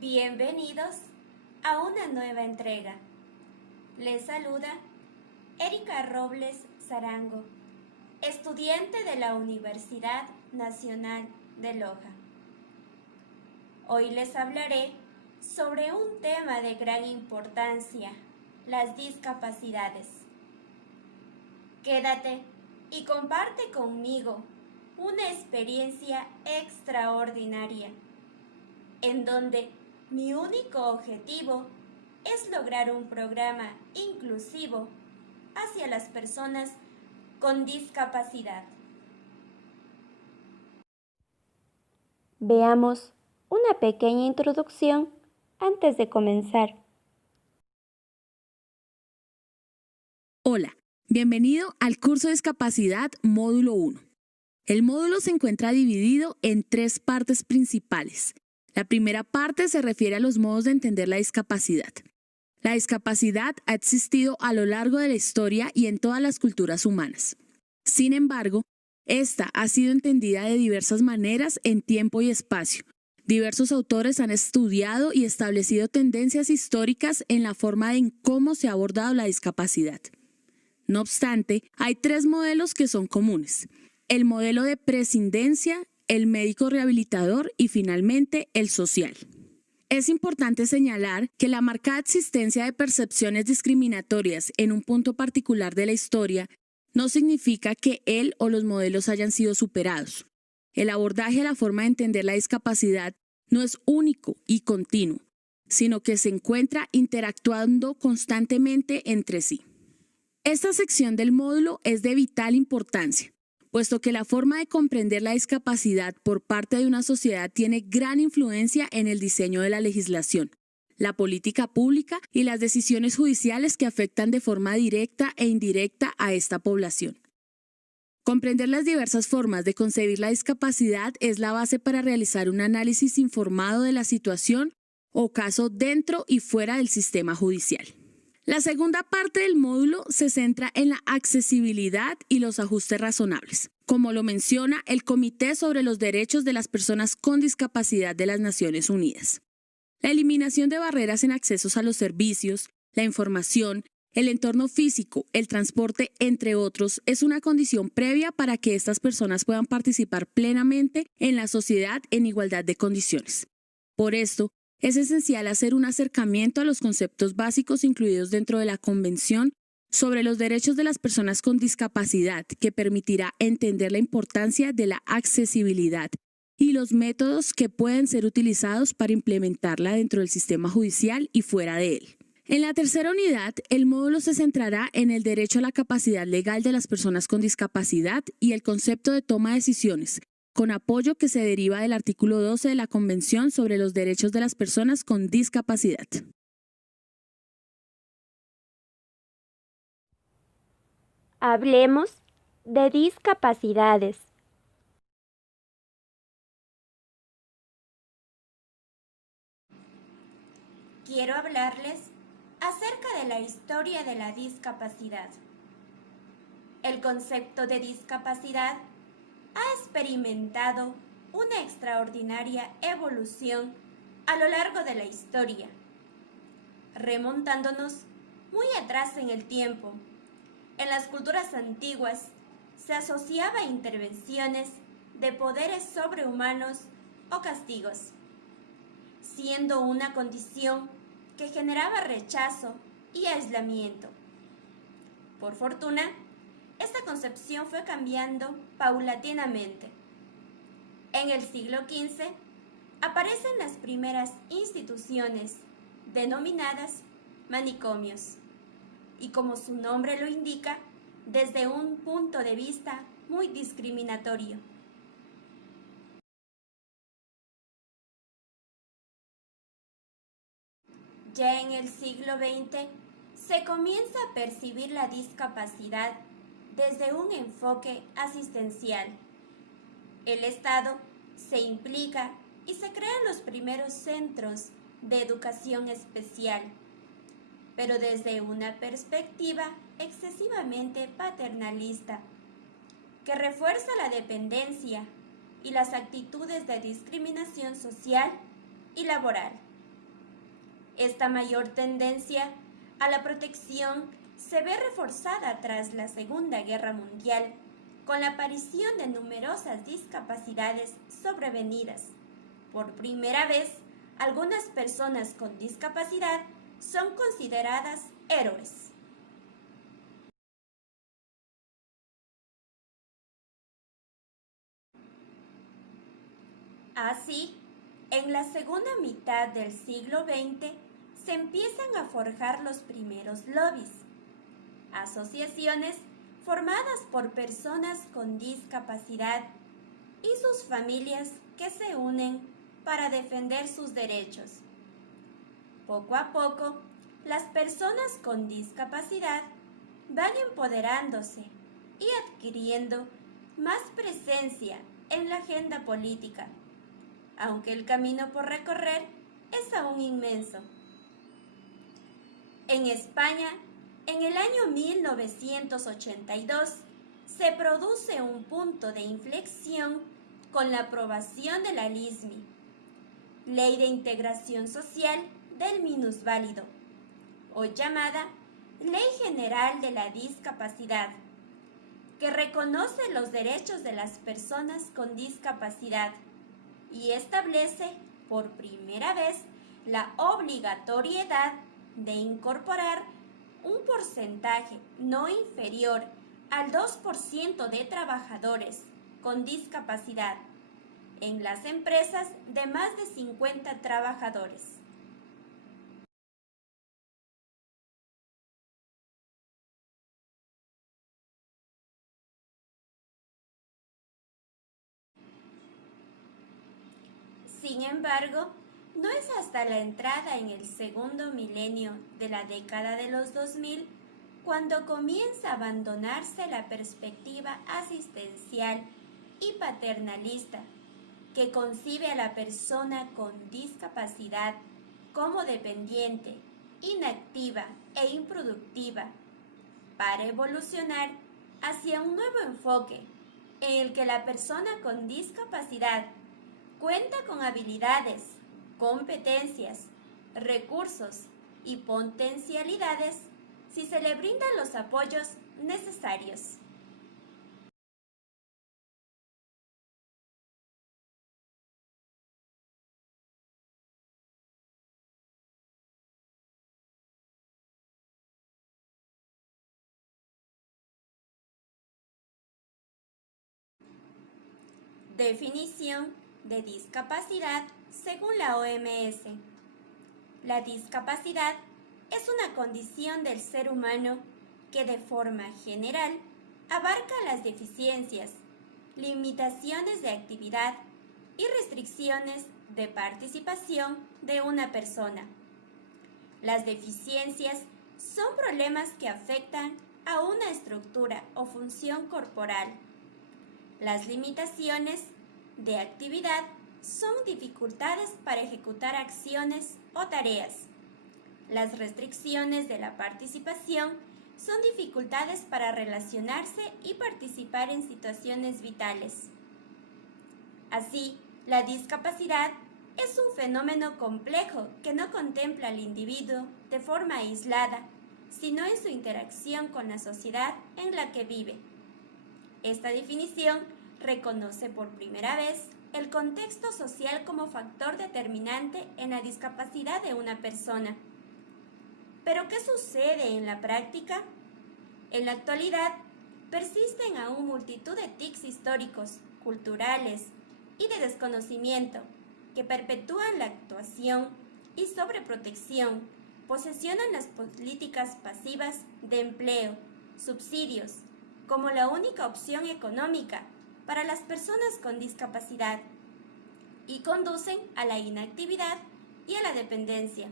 Bienvenidos a una nueva entrega. Les saluda Erika Robles Zarango, estudiante de la Universidad Nacional de Loja. Hoy les hablaré sobre un tema de gran importancia, las discapacidades. Quédate y comparte conmigo una experiencia extraordinaria, en donde mi único objetivo es lograr un programa inclusivo hacia las personas con discapacidad. Veamos una pequeña introducción antes de comenzar. Hola, bienvenido al curso de discapacidad módulo 1. El módulo se encuentra dividido en 3 partes principales. La primera parte se refiere a los modos de entender la discapacidad. La discapacidad ha existido a lo largo de la historia y en todas las culturas humanas. Sin embargo, esta ha sido entendida de diversas maneras en tiempo y espacio. Diversos autores han estudiado y establecido tendencias históricas en la forma en cómo se ha abordado la discapacidad. No obstante, hay 3 modelos que son comunes: el modelo de prescindencia, el médico rehabilitador y finalmente el social. Es importante señalar que la marcada existencia de percepciones discriminatorias en un punto particular de la historia no significa que él o los modelos hayan sido superados. El abordaje a la forma de entender la discapacidad no es único y continuo, sino que se encuentra interactuando constantemente entre sí. Esta sección del módulo es de vital importancia, puesto que la forma de comprender la discapacidad por parte de una sociedad tiene gran influencia en el diseño de la legislación, la política pública y las decisiones judiciales que afectan de forma directa e indirecta a esta población. Comprender las diversas formas de concebir la discapacidad es la base para realizar un análisis informado de la situación o caso dentro y fuera del sistema judicial. La segunda parte del módulo se centra en la accesibilidad y los ajustes razonables, como lo menciona el Comité sobre los Derechos de las Personas con Discapacidad de las Naciones Unidas. La eliminación de barreras en accesos a los servicios, la información, el entorno físico, el transporte, entre otros, es una condición previa para que estas personas puedan participar plenamente en la sociedad en igualdad de condiciones. Por esto, es esencial hacer un acercamiento a los conceptos básicos incluidos dentro de la Convención sobre los Derechos de las Personas con Discapacidad, que permitirá entender la importancia de la accesibilidad y los métodos que pueden ser utilizados para implementarla dentro del sistema judicial y fuera de él. En la tercera unidad, el módulo se centrará en el derecho a la capacidad legal de las personas con discapacidad y el concepto de toma de decisiones, con apoyo que se deriva del artículo 12 de la Convención sobre los Derechos de las Personas con Discapacidad. Hablemos de discapacidades. Quiero hablarles acerca de la historia de la discapacidad. El concepto de discapacidad ha experimentado una extraordinaria evolución a lo largo de la historia, remontándonos muy atrás en el tiempo. En las culturas antiguas se asociaba a intervenciones de poderes sobrehumanos o castigos, siendo una condición que generaba rechazo y aislamiento. Por fortuna, esta concepción fue cambiando paulatinamente. En el siglo XV aparecen las primeras instituciones denominadas manicomios, y como su nombre lo indica, desde un punto de vista muy discriminatorio. Ya en el siglo XX se comienza a percibir la discapacidad desde un enfoque asistencial. El Estado se implica y se crean los primeros centros de educación especial, pero desde una perspectiva excesivamente paternalista, que refuerza la dependencia y las actitudes de discriminación social y laboral. Esta mayor tendencia a la protección se ve reforzada tras la Segunda Guerra Mundial, con la aparición de numerosas discapacidades sobrevenidas. Por primera vez, algunas personas con discapacidad son consideradas héroes. Así, en la segunda mitad del siglo XX se empiezan a forjar los primeros lobbies, asociaciones formadas por personas con discapacidad y sus familias que se unen para defender sus derechos. Poco a poco, las personas con discapacidad van empoderándose y adquiriendo más presencia en la agenda política, aunque el camino por recorrer es aún inmenso. En España, en el año 1982, se produce un punto de inflexión con la aprobación de la LISMI, Ley de Integración Social del Minusválido, hoy llamada Ley General de la Discapacidad, que reconoce los derechos de las personas con discapacidad y establece por primera vez la obligatoriedad de incorporar un porcentaje no inferior al 2% de trabajadores con discapacidad en las empresas de más de 50 trabajadores. Sin embargo, no es hasta la entrada en el segundo milenio de la década de los 2000 cuando comienza a abandonarse la perspectiva asistencial y paternalista que concibe a la persona con discapacidad como dependiente, inactiva e improductiva, para evolucionar hacia un nuevo enfoque en el que la persona con discapacidad cuenta con habilidades, competencias, recursos y potencialidades si se le brindan los apoyos necesarios. Definición de discapacidad según la OMS. La discapacidad es una condición del ser humano que de forma general abarca las deficiencias, limitaciones de actividad y restricciones de participación de una persona. Las deficiencias son problemas que afectan a una estructura o función corporal. Las limitaciones de actividad son dificultades para ejecutar acciones o tareas. Las restricciones de la participación son dificultades para relacionarse y participar en situaciones vitales. Así, la discapacidad es un fenómeno complejo que no contempla al individuo de forma aislada, sino en su interacción con la sociedad en la que vive. Esta definición reconoce por primera vez el contexto social como factor determinante en la discapacidad de una persona. ¿Pero qué sucede en la práctica? En la actualidad, persisten aún multitud de tics históricos, culturales y de desconocimiento que perpetúan la actuación y sobreprotección, posesionan las políticas pasivas de empleo, subsidios, como la única opción económica para las personas con discapacidad y conducen a la inactividad y a la dependencia.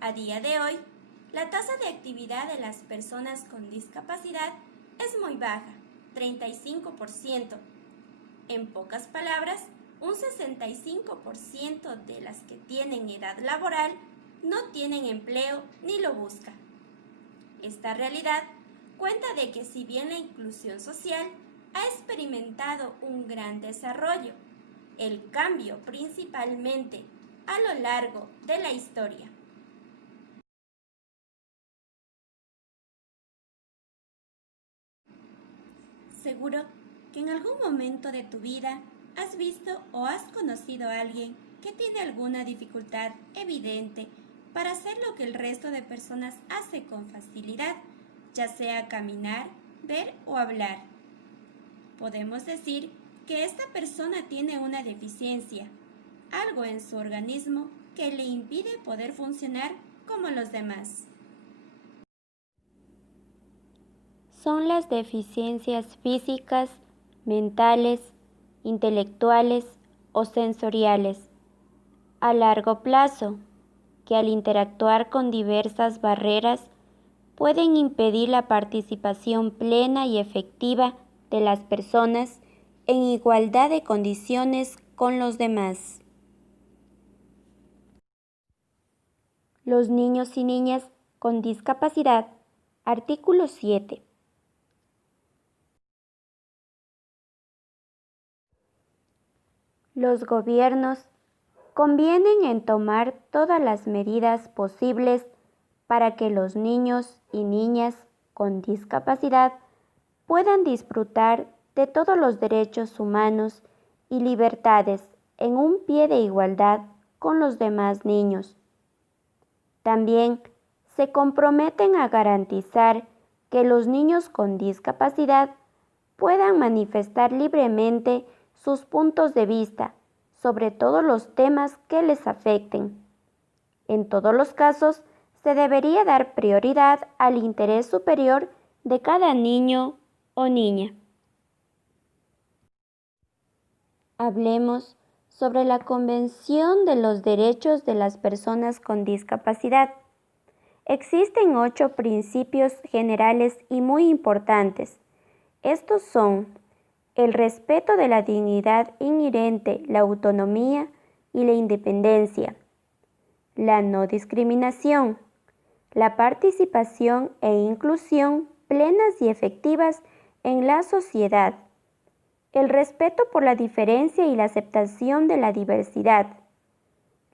A día de hoy, la tasa de actividad de las personas con discapacidad es muy baja, 35%. En pocas palabras, un 65% de las que tienen edad laboral no tienen empleo ni lo buscan. Esta realidad cuenta de que si bien la inclusión social ha experimentado un gran desarrollo, el cambio principalmente a lo largo de la historia. Seguro que en algún momento de tu vida has visto o has conocido a alguien que tiene alguna dificultad evidente para hacer lo que el resto de personas hace con facilidad, ya sea caminar, ver o hablar. Podemos decir que esta persona tiene una deficiencia, algo en su organismo que le impide poder funcionar como los demás. Son las deficiencias físicas, mentales, intelectuales o sensoriales a largo plazo que al interactuar con diversas barreras pueden impedir la participación plena y efectiva de las personas en igualdad de condiciones con los demás. Los niños y niñas con discapacidad. Artículo 7. Los gobiernos convienen en tomar todas las medidas posibles para que los niños y niñas con discapacidad puedan disfrutar de todos los derechos humanos y libertades en un pie de igualdad con los demás niños. También se comprometen a garantizar que los niños con discapacidad puedan manifestar libremente sus puntos de vista sobre todos los temas que les afecten. En todos los casos, se debería dar prioridad al interés superior de cada niño o niña. Hablemos sobre la Convención de los Derechos de las Personas con Discapacidad. Existen 8 principios generales y muy importantes. Estos son el respeto de la dignidad inherente, la autonomía y la independencia, la no discriminación, la participación e inclusión plenas y efectivas en la sociedad, el respeto por la diferencia y la aceptación de la diversidad,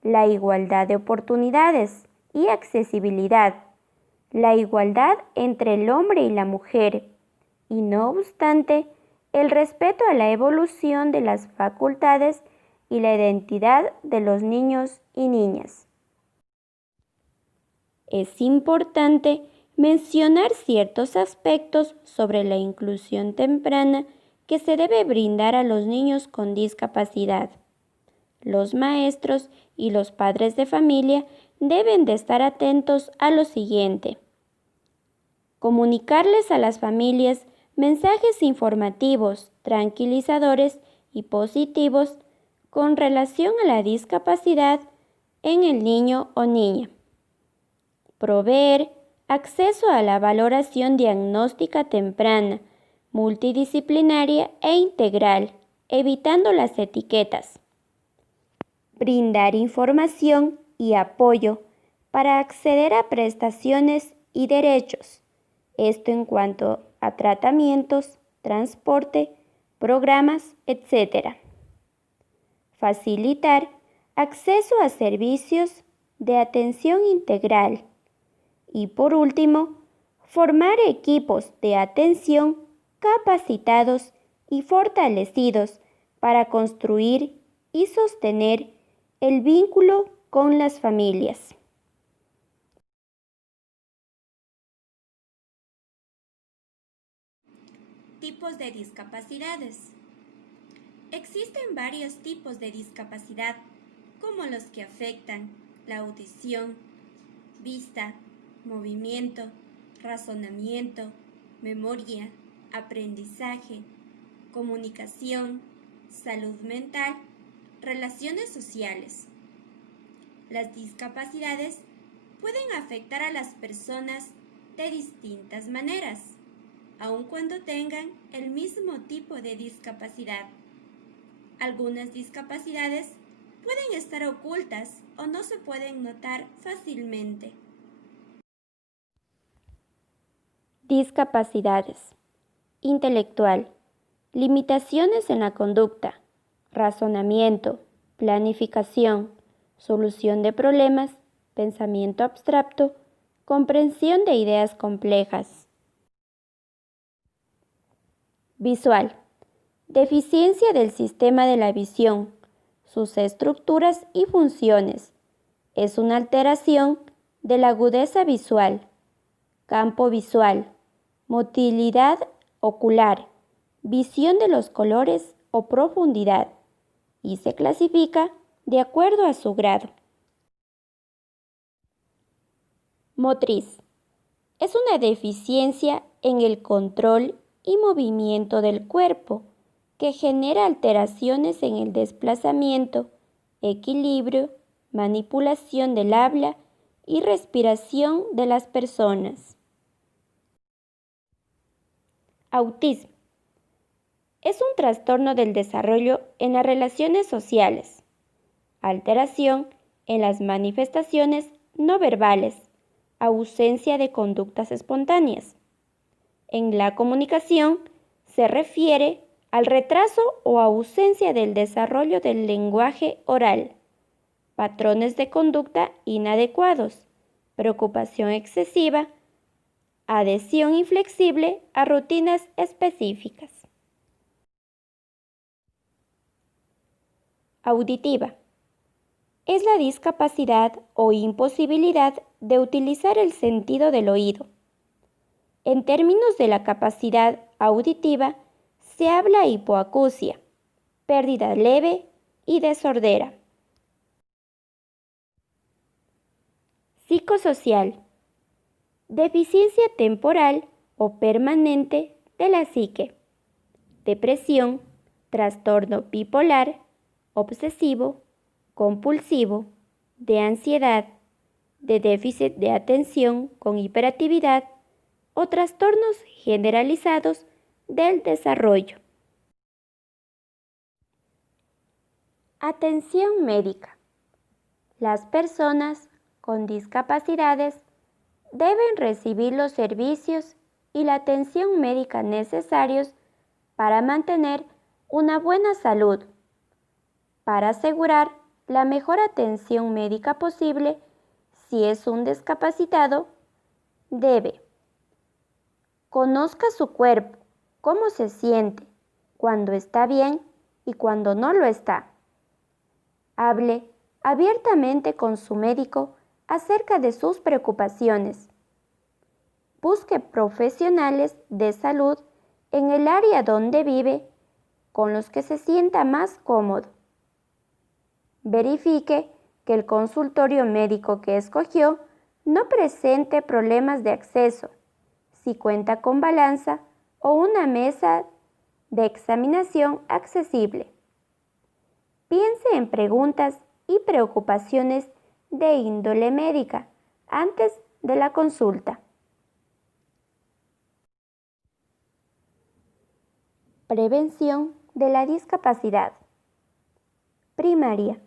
la igualdad de oportunidades y accesibilidad, la igualdad entre el hombre y la mujer, y no obstante, el respeto a la evolución de las facultades y la identidad de los niños y niñas. Es importante mencionar ciertos aspectos sobre la inclusión temprana que se debe brindar a los niños con discapacidad. Los maestros y los padres de familia deben de estar atentos a lo siguiente: comunicarles a las familias mensajes informativos, tranquilizadores y positivos con relación a la discapacidad en el niño o niña. Proveer acceso a la valoración diagnóstica temprana, multidisciplinaria e integral, evitando las etiquetas. Brindar información y apoyo para acceder a prestaciones y derechos. Esto en cuanto a tratamientos, transporte, programas, etc. Facilitar acceso a servicios de atención integral. Y por último, formar equipos de atención capacitados y fortalecidos para construir y sostener el vínculo con las familias. Tipos de discapacidades. Existen varios tipos de discapacidad, como los que afectan la audición, vista, movimiento, razonamiento, memoria, aprendizaje, comunicación, salud mental, relaciones sociales. Las discapacidades pueden afectar a las personas de distintas maneras, aun cuando tengan el mismo tipo de discapacidad. Algunas discapacidades pueden estar ocultas o no se pueden notar fácilmente. Discapacidades. Intelectual. Limitaciones en la conducta, razonamiento, planificación, solución de problemas, pensamiento abstracto, comprensión de ideas complejas. Visual. Deficiencia del sistema de la visión, sus estructuras y funciones. Es una alteración de la agudeza visual, campo visual, motilidad ocular, visión de los colores o profundidad, y se clasifica de acuerdo a su grado. Motriz. Es una deficiencia en el control y movimiento del cuerpo que genera alteraciones en el desplazamiento, equilibrio, manipulación del habla y respiración de las personas. Autismo. Es un trastorno del desarrollo en las relaciones sociales, alteración en las manifestaciones no verbales, ausencia de conductas espontáneas. En la comunicación se refiere al retraso o ausencia del desarrollo del lenguaje oral, patrones de conducta inadecuados, preocupación excesiva, adhesión inflexible a rutinas específicas. Auditiva. Es la discapacidad o imposibilidad de utilizar el sentido del oído. En términos de la capacidad auditiva, se habla hipoacusia, pérdida leve y de sordera. Psicosocial. Deficiencia temporal o permanente de la psique. Depresión, trastorno bipolar, obsesivo, compulsivo, de ansiedad, de déficit de atención con hiperactividad o trastornos generalizados del desarrollo. Atención médica. Las personas con discapacidades deben recibir los servicios y la atención médica necesarios para mantener una buena salud, para asegurar la mejor atención médica posible. Si es un discapacitado, debe: conozca su cuerpo, cómo se siente, cuando está bien y cuando no lo está. Hable abiertamente con su médico acerca de sus preocupaciones. Busque profesionales de salud en el área donde vive con los que se sienta más cómodo. Verifique que el consultorio médico que escogió no presente problemas de acceso, si cuenta con balanza o una mesa de examinación accesible. Piense en preguntas y preocupaciones de índole médica antes de la consulta. Prevención de la discapacidad. Primaria.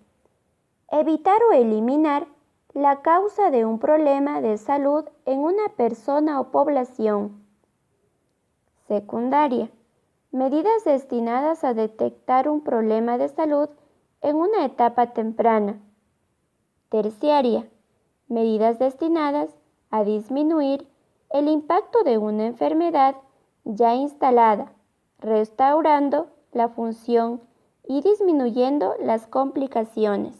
Evitar o eliminar la causa de un problema de salud en una persona o población. Secundaria. Medidas destinadas a detectar un problema de salud en una etapa temprana. Terciaria. Medidas destinadas a disminuir el impacto de una enfermedad ya instalada, restaurando la función y disminuyendo las complicaciones.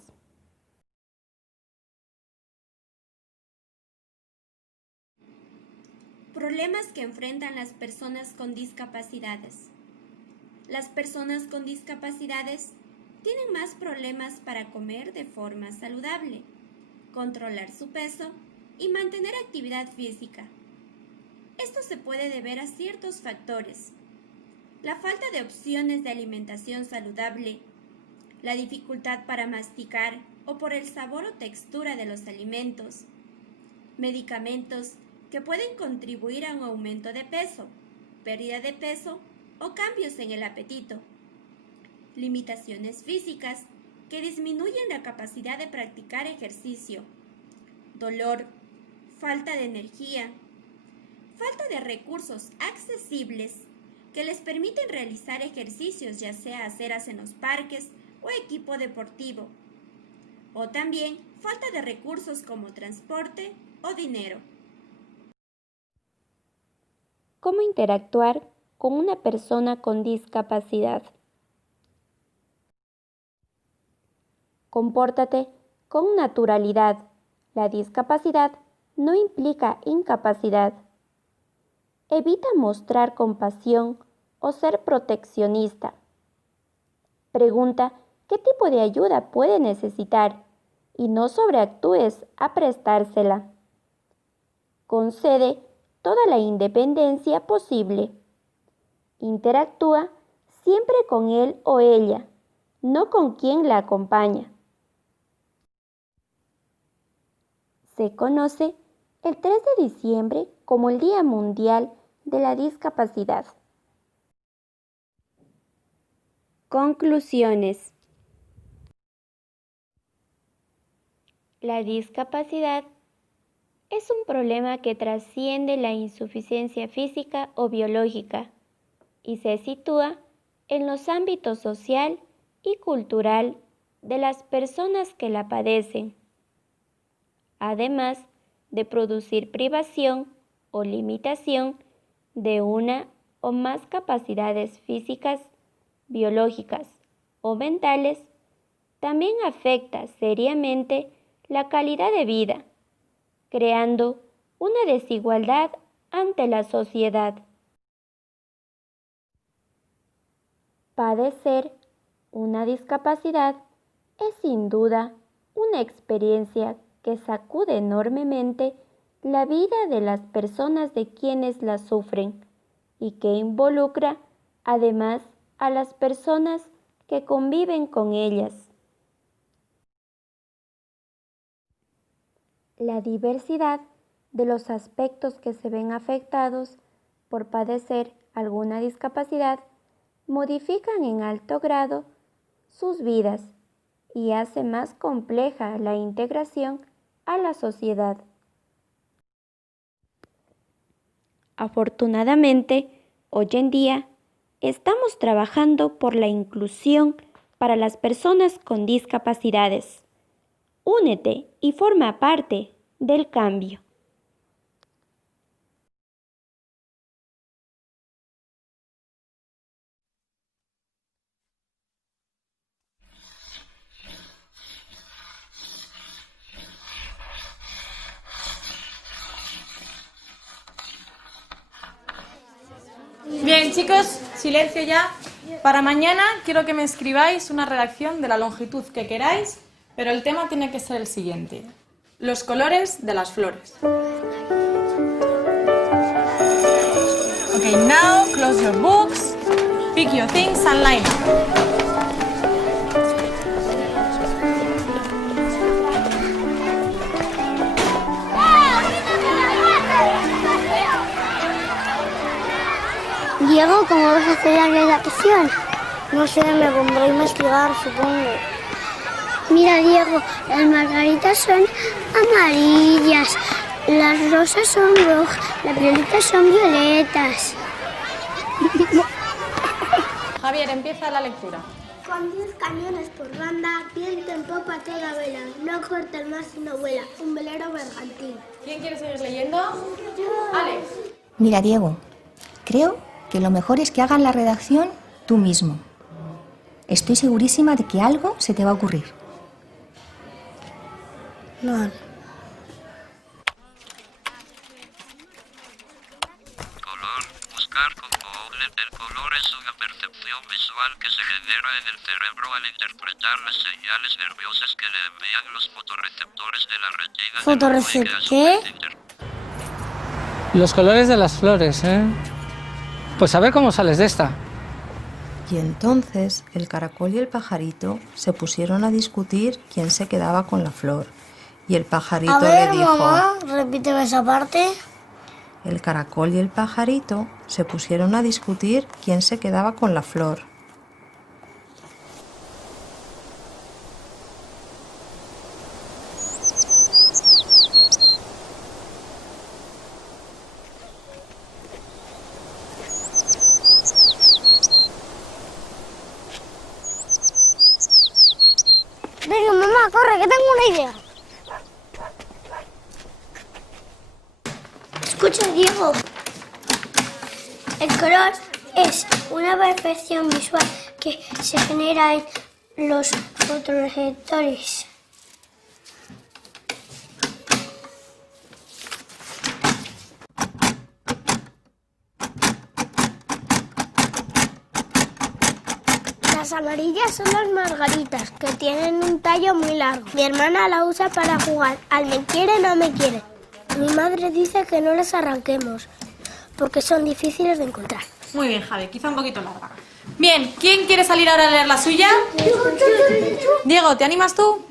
Problemas que enfrentan las personas con discapacidades. Las personas con discapacidades tienen más problemas para comer de forma saludable, controlar su peso y mantener actividad física. Esto se puede deber a ciertos factores: la falta de opciones de alimentación saludable, la dificultad para masticar o por el sabor o textura de los alimentos, medicamentos que pueden contribuir a un aumento de peso, pérdida de peso o cambios en el apetito, limitaciones físicas que disminuyen la capacidad de practicar ejercicio, dolor, falta de energía, falta de recursos accesibles que les permiten realizar ejercicios, ya sea aceras en los parques o equipo deportivo, o también falta de recursos como transporte o dinero. ¿Cómo interactuar con una persona con discapacidad? Compórtate con naturalidad. La discapacidad no implica incapacidad. Evita mostrar compasión o ser proteccionista. Pregunta qué tipo de ayuda puede necesitar y no sobreactúes a prestársela. Concede toda la independencia posible. Interactúa siempre con él o ella, no con quien la acompaña. Se conoce el 3 de diciembre como el Día Mundial de la Discapacidad. Conclusiones. La discapacidad es un problema que trasciende la insuficiencia física o biológica y se sitúa en los ámbitos social y cultural de las personas que la padecen, además de producir privación o limitación de una o más capacidades físicas, biológicas o mentales, también afecta seriamente la calidad de vida, creando una desigualdad ante la sociedad. Padecer una discapacidad es sin duda una experiencia que sacude enormemente la vida de las personas de quienes la sufren y que involucra además a las personas que conviven con ellas. La diversidad de los aspectos que se ven afectados por padecer alguna discapacidad modifican en alto grado sus vidas y hace más compleja la integración a la sociedad. Afortunadamente, hoy en día estamos trabajando por la inclusión para las personas con discapacidades. Únete y forma parte del cambio. Bien, chicos, silencio ya. Para mañana quiero que me escribáis una redacción de la longitud que queráis, pero el tema tiene que ser el siguiente: los colores de las flores. Okay, now close your books, pick your things and line up. Diego, ¿cómo vas a hacer la redacción? No sé, me pondré a investigar, supongo. Mira, Diego, las margaritas son amarillas, las rosas son rojas, las violetas son violetas. Javier, empieza la lectura. Con 10 cañones por banda, viento en popa a toda vela, no corta el mar sino vuela, un velero bergantín. ¿Quién quiere seguir leyendo? Alex. Mira, Diego, creo que lo mejor es que hagas la redacción tú mismo. Estoy segurísima de que algo se te va a ocurrir. Vale. Color. Buscar componentes del color es una percepción visual que se genera en el cerebro al interpretar las señales nerviosas que le envían los fotorreceptores de la retina. ¿Fotorreceptor? Los colores de las flores, ¿eh? Pues a ver cómo sales de esta. Y entonces el caracol y el pajarito se pusieron a discutir quién se quedaba con la flor. Y el pajarito A ver, le dijo... mamá, repíteme esa parte. El caracol y el pajarito se pusieron a discutir quién se quedaba con la flor. Venga, mamá, Mamá, corre, que tengo una idea. Escucha, Diego. El color es una perfección visual que se genera en los fotorreceptores. Las amarillas son las margaritas, que tienen un tallo muy largo. Mi hermana la usa para jugar al me quiere, no me quiere. Mi madre dice que no las arranquemos, porque son difíciles de encontrar. Muy bien, Javi, quizá un poquito larga. Bien, ¿quién quiere salir ahora a leer la suya? Diego, ¿te animas tú?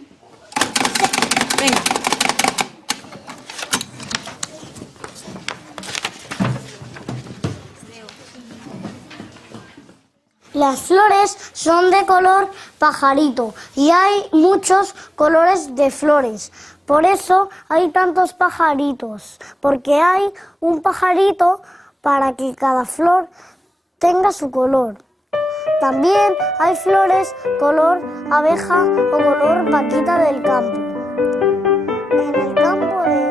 Venga. Las flores son de color pajarito y hay muchos colores de flores. Por eso hay tantos pajaritos, porque hay un pajarito para que cada flor tenga su color. También hay flores color abeja o color vaquita del campo. En el campo de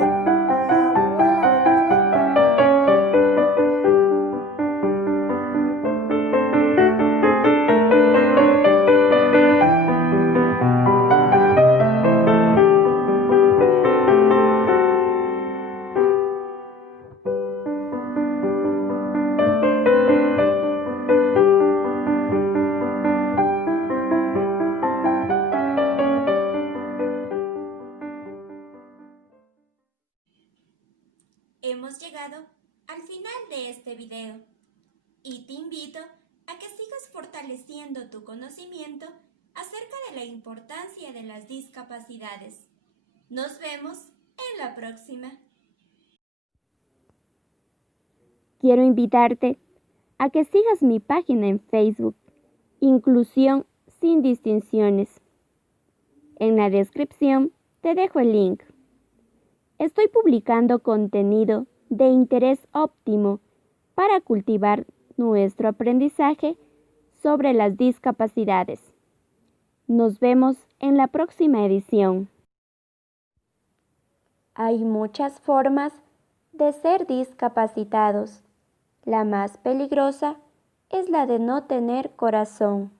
Hemos llegado al final de este video y te invito a que sigas fortaleciendo tu conocimiento acerca de la importancia de las discapacidades. Nos vemos en la próxima. Quiero invitarte a que sigas mi página en Facebook, Inclusión sin distinciones. En la descripción te dejo el link. Estoy publicando contenido de interés óptimo para cultivar nuestro aprendizaje sobre las discapacidades. Nos vemos en la próxima edición. Hay muchas formas de ser discapacitados. La más peligrosa es la de no tener corazón.